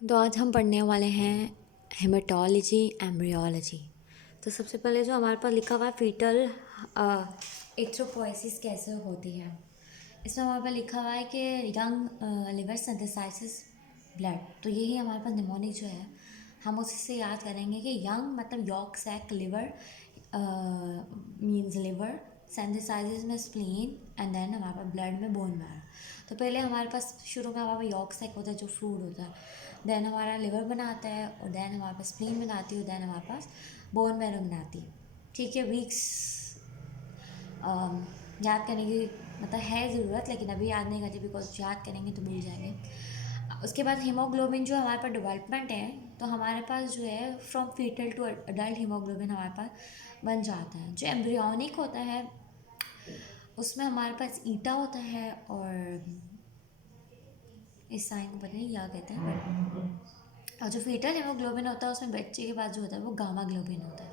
तो आज हम पढ़ने वाले हैं हेमेटोलॉजी एम्ब्रियोलॉजी। तो सबसे पहले जो हमारे पास लिखा हुआ है फीटल एरिथ्रोपोएसिस कैसे होती है। इसमें हमारे पास लिखा हुआ है कि यंग लिवर सिंथेसाइसिस ब्लड। तो यही हमारे पास निमोनिक जो है हम उसी से याद करेंगे कि यंग मतलब yolk sac liver means liver, synthesis में स्प्लीन एंड देन हमारे पास ब्लड में बोन मैरो। तो पहले हमारे पास शुरू में हमारे पास यॉर्क सैक होता है जो फ्लूइड होता है, देन हमारा लिवर बनाता है और देन हमारे पास स्प्लीन बनाती है और देन हमारे पास बोन मैरो बनाती है। ठीक है, वीक्स याद करने की मतलब है ज़रूरत, लेकिन अभी याद नहीं करती बिकॉज याद करेंगे तो भूल जाएंगे। उसके बाद हीमोग्लोबिन जो हमारे पास डेवलपमेंट है, तो हमारे पास जो है from foetal to adult haemoglobin हमारे पास बन जाता है। जो एम्ब्रियोनिक होता है उसमें हमारे पास ईटा होता है और इस साइन को पता नहीं क्या कहते हैं बट, और जो फीटल हीमोग्लोबिन होता है उसमें बच्चे के पास जो होता है वो गामा ग्लोबिन होता है।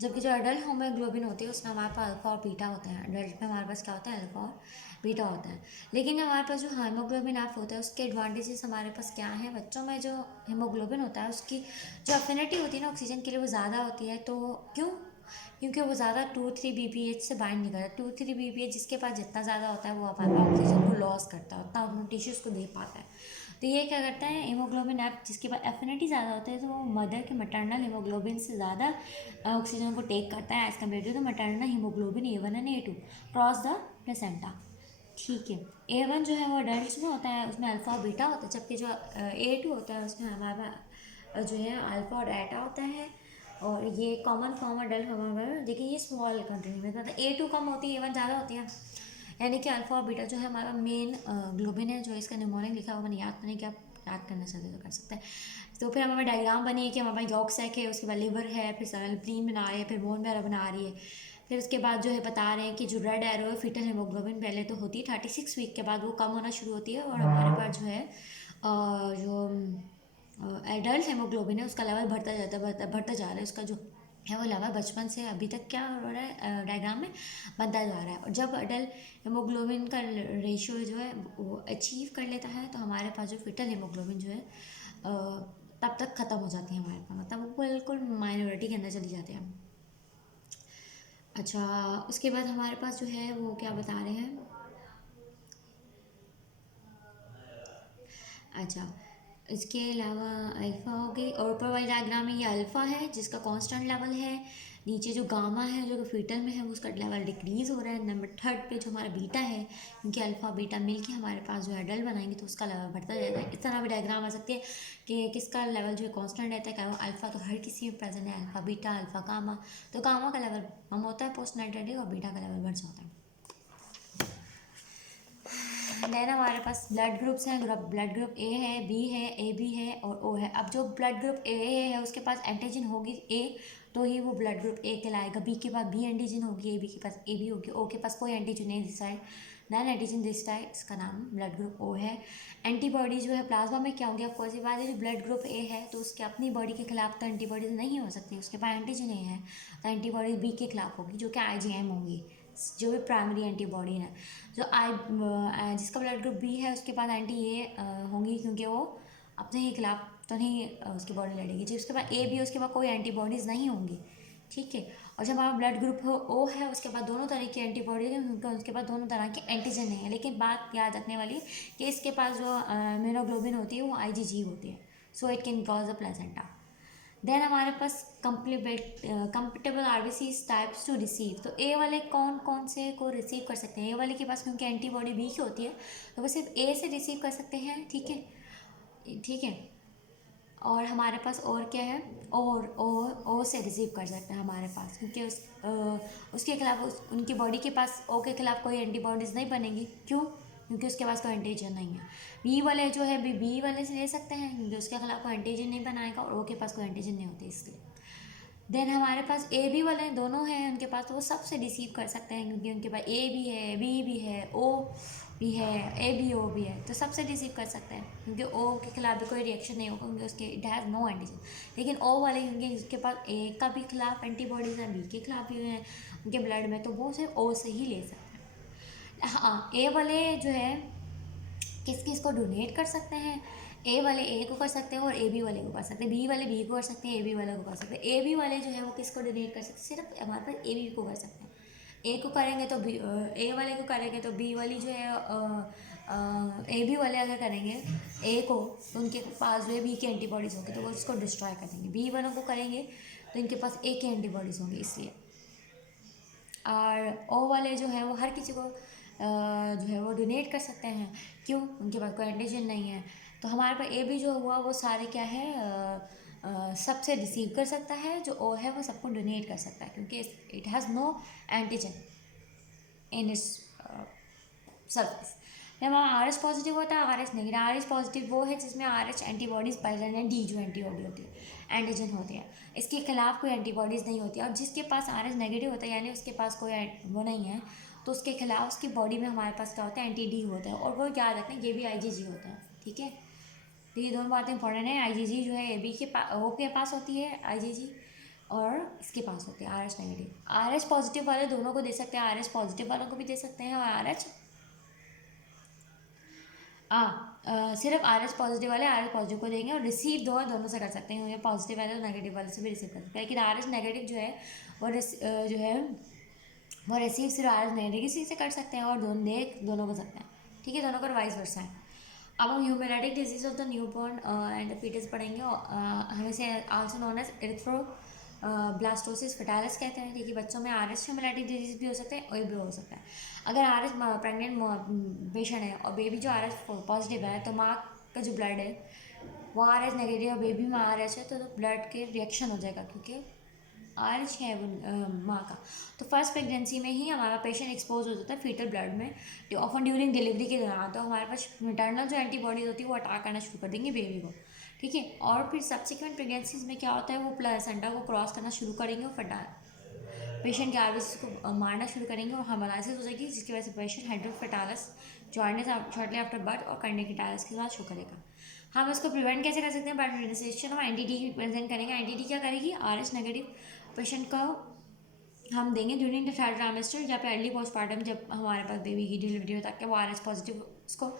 जबकि जो अडल्ट हीमोग्लोबिन होती है उसमें हमारे पास अल्फा और बीटा होता है। अडल्ट में हमारे पास क्या होता है, अल्फा और बीटा होता है। लेकिन हमारे पास जो हीमोग्लोबिन एफ होता है उसके एडवांटेजेस हमारे पास क्या है, बच्चों में जो हीमोग्लोबिन होता है उसकी जो अफिनिटी होती है ना ऑक्सीजन के लिए वो ज़्यादा होती है। तो क्यों? क्योंकि वो ज़्यादा 2,3-BPH से बाइंड नहीं करता। 2,3-BPH जिसके पास जितना ज़्यादा होता है वो अपना ऑक्सीजन को लॉस करता है, उतना अपने टिश्यूज़ को दे पाता है। तो ये क्या करता है, हीमोग्लोबिन एफ जिसके पास एफिनिटी ज़्यादा होता है तो वो मदर के मटर्नल हीमोग्लोबिन से ज़्यादा ऑक्सीजन को टेक करता है as compare to the maternal haemoglobin A1 and A2 cross the placenta. ठीक है, A1 जो है वो अडल्ट में होता है, उसमें अल्फा और बीटा होता है, जबकि जो A2 होता है उसमें हमारा जो है अल्फा और एटा होता है। और ये कॉमन फॉर्म अडल्ट हमारा, देखिए ये स्मॉल कंट्री में मतलब A2 कम होती है A1 ज़्यादा होती है। यानी कि अल्फा और बीटा जो है हमारा मेन ग्लोबिन है। जो इसका निमोनिक लिखा हुआ मैंने याद नहीं किया, आप याद करना चाहते तो कर सकते हैं। तो फिर हमारे डायग्राम बनी कि हमारे पास यॉर्क सैक है, उसके बाद लिवर है, फिर सेरेब्रम बना रही है, फिर बोन मैरो बना रही है। फिर उसके बाद जो है बता रहे हैं कि जो रेड एरो है फीटल हीमोग्लोबिन पहले तो होती है 36 वीक के बाद वो कम होना शुरू होती है और हमारे पास जो है जो एडल्ट हीमोग्लोबिन है उसका लेवल बढ़ता जाता है, बढ़ता जा रहा है। उसका जो है वो लेवल बचपन से अभी तक क्या हो रहा है डायग्राम में बनता जा रहा है। और जब अडल्ट हीमोग्लोबिन का रेशियो जो है वो अचीव कर लेता है तो हमारे पास जो फीटल हीमोग्लोबिन जो है तब तक ख़त्म हो जाती है हमारे पास, मतलब वो बिल्कुल माइनॉरिटी के अंदर चली जाते हैं। अच्छा, उसके बाद हमारे पास जो है वो क्या बता रहे हैं। अच्छा, इसके अलावा अल्फ़ा हो गई और ऊपर वाले डायग्राम में ये अल्फ़ा है जिसका कांस्टेंट लेवल है। नीचे जो गामा है जो कि फीटल में है वो उसका लेवल डिक्रीज़ हो रहा है। नंबर थर्ड पे जो हमारा बीटा है, क्योंकि अल्फ़ा बीटा मिल के हमारे पास जो है एडल्ट बनाएंगे तो उसका लेवल बढ़ता जाएगा। इस तरह भी डायग्राम आ सकती है कि किसका लेवल जो है कांस्टेंट रहता है। क्या वो अल्फ़ा तो हर किसी में प्रेजेंट है, अल्फ़ा बीटा अल्फ़ा गामा, तो गामा का लेवल कम होता है पोस्ट नाइट्रेटिक और बीटा का लेवल बढ़ जाता है। देन हमारे पास ब्लड ग्रुप्स हैं। ब्लड ग्रुप ए है, बी है, ए बी है और ओ है। अब जो ब्लड ग्रुप ए है उसके पास एंटीजन होगी ए तो ही वो ब्लड ग्रुप ए कहलाएगा। बी के पास बी एंटीजन होगी, ए बी के पास ए बी होगी, ओ के पास कोई एंटीजन नहीं this side, non antigen this side, इसका नाम ब्लड ग्रुप ओ है। एंटीबॉडी जो है प्लाज्मा में क्या होंगी, आपको ऐसी बात है जो ब्लड ग्रुप ए है तो उसके अपनी बॉडी के खिलाफ तो एंटीबॉडीज नहीं हो सकती, उसके पास एंटीजन ए है तो एंटीबॉडी बी के खिलाफ होगी जो कि IgM होंगी, जो भी प्राइमरी एंटीबॉडी है। जो जिसका ब्लड ग्रुप बी है उसके पास एंटी ए होंगी क्योंकि वो अपने ही खिलाफ तो नहीं उसकी बॉडी लड़ेगी। जो उसके पास ए बी है उसके पास कोई एंटीबॉडीज़ नहीं होंगी। ठीक है, और जब हमारा ब्लड ग्रुप हो ओ है उसके बाद दोनों तरह की एंटीबॉडीज हैं क्योंकि उसके पास दोनों तरह के एंटीजन नहीं है। लेकिन बात याद रखने वाली कि इसके पास जो इम्यूनोग्लोबिन होती है वो IgG होती है, so it can cross the placenta. Then हमारे पास compatible RBC types to receive. तो ए वाले कौन कौन से को रिसीव कर सकते हैं, ए वाले के पास क्योंकि एंटीबॉडी बी की होती है तो वो सिर्फ ए से रिसीव कर सकते हैं। ठीक है, ठीक है। और हमारे पास और क्या है, और ओ से रिसीव कर सकते हैं हमारे पास क्योंकि उसके खिलाफ उनकी बॉडी के पास ओ के खिलाफ कोई एंटीबॉडीज़ नहीं बनेगी। क्यों? क्योंकि उसके पास कोई एंटीजन नहीं है। बी वाले जो है बी वाले से ले सकते हैं क्योंकि उसके खिलाफ कोई एंटीजन नहीं बनाएगा और ओ के पास कोई एंटीजन नहीं होती इसलिए। देन हमारे पास ए बी वाले दोनों हैं उनके पास, तो वो सबसे रिसीव कर सकते हैं क्योंकि उनके पास ए भी है, बी भी है, ओ भी है, ए बी ओ भी है, तो सबसे रिसीव कर सकते हैं क्योंकि ओ के खिलाफ भी कोई रिएक्शन नहीं होगा क्योंकि उसके इट हैज़ नो एंटीजन। लेकिन ओ वाले क्योंकि उसके पास ए का भी खिलाफ एंटीबॉडीज़ हैं, बी के खिलाफ भी हैं उनके ब्लड में, तो वो सिर्फ ओ से ही ले सकते हैं। हाँ, ए वाले जो है किस किस को डोनेट कर सकते हैं, ए वाले ए को कर सकते हैं और ए बी वाले को कर सकते हैं, बी वाले बी को कर सकते हैं, ए बी वाले को कर सकते हैं। ए बी वाले जो है वो किसको डोनेट कर सकते हैं, सिर्फ हमारे पास ए बी को कर सकते हैं। ए को करेंगे तो बी, ए वाले को करेंगे तो बी वाली जो है ए बी वाले अगर करेंगे ए को, तो उनके पास जो है बी की एंटीबॉडीज़ होंगी तो वो उसको डिस्ट्रॉय कर देंगे। बी वालों को करेंगे तो इनके पास ए की एंटीबॉडीज़ होंगी इसलिए। और ओ वाले जो है वो हर किसी को जो है वो डोनेट कर सकते हैं। क्यों? उनके पास कोई एंटीजन नहीं है। तो हमारे पास ए बी जो हुआ वो सारे क्या है, सबसे रिसीव कर सकता है। जो ओ है वो सबको डोनेट कर सकता है क्योंकि it has no antigen in its surface. फिर हमारा आर एच पॉजिटिव होता है, R H negative. R H positive वो है जिसमें आर एच एंटीबॉडीज़ पाई जाती हैं, डी जो एंटीबॉडी होती है, एंटीजन होती है, इसके खिलाफ कोई एंटीबॉडीज़ नहीं होती है। और जिसके पास आर एच नेगेटिव होता है यानी उसके पास कोई वो नहीं है, तो उसके खिलाफ उसकी बॉडी में हमारे पास क्या होता है, एंटी डी होता है। और वो याद रखना ये भी आई जी जी होता है, ठीक है। तो ये दोनों बातें इंपॉर्टेंट है। आई जी जी जो है ए बी के ओ के पास होती है आई जी जी, और इसके पास होती है R H negative. R H positive वाले दोनों को दे सकते हैं, आर एच पॉजिटिव वालों को भी दे सकते हैं और आर एच सिर्फ आर एच पॉजिटिव वाले आर एच पॉजिटिव को देंगे। और रिसीव दोनों से कर सकते हैं, पॉजिटिव वाले और नेगेटिव वाले से भी रिसीव कर सकते हैं। लेकिन आर एच नेगेटिव जो है वो जो है वो रिसीव सिर्फ आर एच नेगेटिव से कर सकते हैं और दोनों कर सकते हैं, ठीक है। दोनों का वाइस वर्सा है। अब हम haemolytic disease of the new born and the foetus पढ़ेंगे। हम इसे also known as erythroblastosis fetalis कहते हैं, ठीक है। बच्चों में आर एच ह्यूमेरेटिक डिजीज भी हो सकता है और भी हो सकता है। अगर आर एच प्रेगनेंट पेशेंट है और बेबी जो आर एच पॉजिटिव है तो माँ का जो ब्लड है वो आर एच नेगेटिव और बेबी में आर एच है तो ब्लड के रिएक्शन हो जाएगा क्योंकि आर एच है वो माँ का। तो फर्स्ट प्रेगनेंसी में ही हमारा पेशेंट एक्सपोज हो जाता है फीटल ब्लड में, ऑफन ड्यूरिंग डिलीवरी के दौरान। तो हमारे पास मिटरनल जो एंटीबॉडीज होती है वो अटैक करना शुरू कर देंगे बेबी को, ठीक है। और फिर सब्सिक्वेंट प्रेगनेंसीज में क्या होता है, वो प्लेसेंटा को क्रॉस करना शुरू करेंगे और पेशेंट के आरबीसी को मारना शुरू करेंगे और हेमोलाइसिस हो जाएगी, जिसकी वजह से patient hydrops fetalis joint shortly after birth और कार्डियक के साथ शो करेगा। हम इसको प्रिवेंट कैसे कर सकते हैं, बाय मेडिसिनेशन और एंटीडी प्रेजेंट करेंगे। एंटीडी क्या करेगी, आर एच नेगेटिव पेशेंट का हम देंगे ड्यूरिंग द थर्ड ट्राइमेस्टर या फिर अर्ली पोस्टमार्टम, जब हमारे पास बेबी की डिलीवरी हो, ताकि वो आर एच पॉजिटिव उसको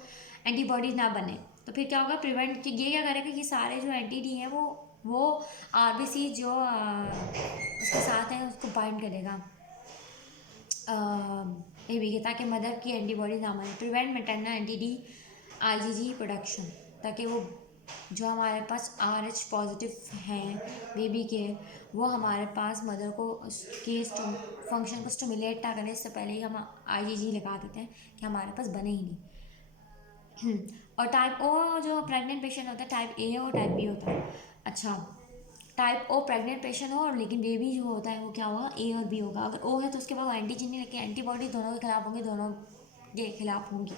एंटीबॉडीज ना बने। तो फिर क्या होगा, प्रिवेंट ये क्या करेगा, ये सारे जो एंटी डी हैं वो आरबीसी जो उसके साथ हैं उसको बाइंड करेगा बेबी के, ताकि मदर की एंटीबॉडीज ना बने। Prevent maternal anti D IgG production, ताकि वो जो हमारे पास आर एच पॉजिटिव हैं बेबी के, वो हमारे पास मदर को उसके फंक्शन को स्टिमुलेट ना करें, इससे पहले ही हम आईजीजी लगा देते हैं कि हमारे पास बने ही नहीं। और टाइप ओ जो प्रेग्नेंट पेशेंट होता है, टाइप ए और टाइप बी होता है। अच्छा, टाइप ओ प्रेग्नेंट पेशेंट हो और लेकिन बेबी जो होता है वो क्या होगा, ए और बी होगा। अगर ओ है तो उसके बाद एंटीजन नहीं, लेकिन एंटीबॉडी दोनों के खिलाफ होंगे, दोनों के खिलाफ होंगी।